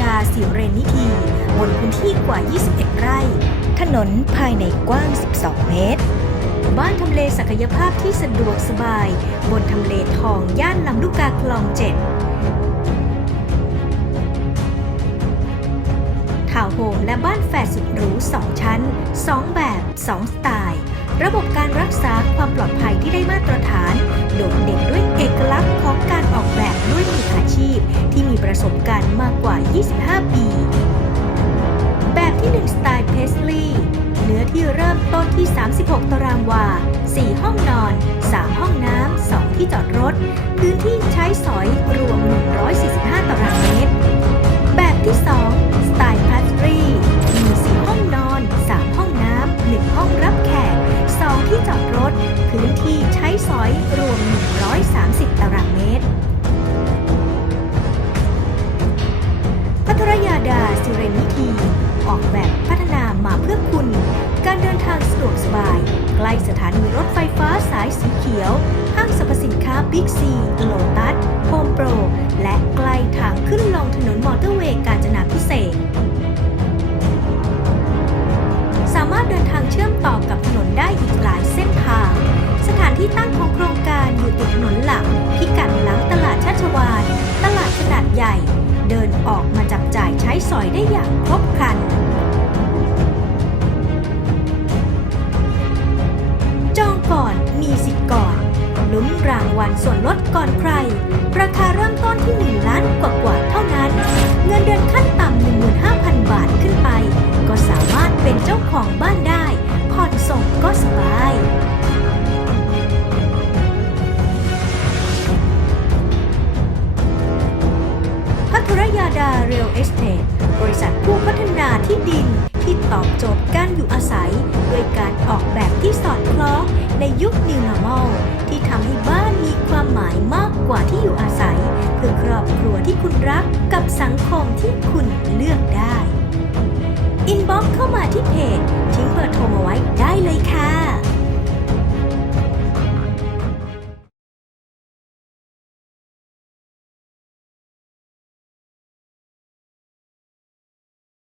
ดาสิเรนนิธีบนพื้นที่กว่า 21 ไร่ ถนนภายในกว้าง 12 เมตร บ้านทำเลศักยภาพที่สะดวกสบาย บนทำเลทองย่านลำลูกกาคลองเจ็ดทาวน์โฮมและบ้านแฝดสุดหรู 2 ชั้น 2 แบบ 2 สไตล์ ระบบการรักษาความปลอดภัยที่ได้มาตรฐานโดดเด่น ที่ 36 ตารางวา 4 ห้องนอน 3 ห้องน้ำ 2 ที่จอดรถ พื้นที่ใช้สอยรวม 145 ตารางเมตร แบบที่ 2 สไตล์พัสตรีมี 4 ห้องนอน 3 ห้องน้ำ 1 ห้องรับแขก 2 ที่จอดรถ พื้นที่ใช้สอยรวม 130 ตารางเมตรพัทรยาดาสิเรนิธี ออกแบบพัฒนาางสะดวกสบาย ใกล้สถานีรถไฟฟ้าสายสีเขียว ห้างสรรพสินค้าบิ๊กซีโลตัสโฮมโปร และใกล้ทางขึ้นลงถนนมอเตอร์เวย์กาญจนาพิเศษกสามารถเดินทางเชื่อมต่อกับถนนได้อีกหลายเส้นทาง สถานที่ตั้งของโครงการอยู่ติดถนนหลัก พิกัดหลังตลาดชัชวานตลาดขนาดใหญ่ เดินออกมาจับจ่ายใช้สอยได้อย่างครบครัน ส่วนลดก่อนใคร ราคาเริ่มต้นที่ 1 ล้านกว่ากว่าๆเท่านั้น เงินเดือนขั้นต่ำ15,000 บาทขึ้นไป ก็สามารถเป็นเจ้าของบ้านได้ ผ่อนส่งก็สบาย พัทรยาดาเรียลเอสเต e บริษัทผู้พัฒนาที่ดินที่ตอบโจทย์การอยู่อาศัย ด้วยการออกแบบที่สอดคล้องในยุค New Normal ที่ทำให้ อยู่อาศัย เพื่อครอบครัวที่คุณรักกับสังคมที่คุณเลือกได้ อินบ็อกเข้ามาที่เพจทิ้งเบอร์โทรมาไว้ได้เลยค่ะ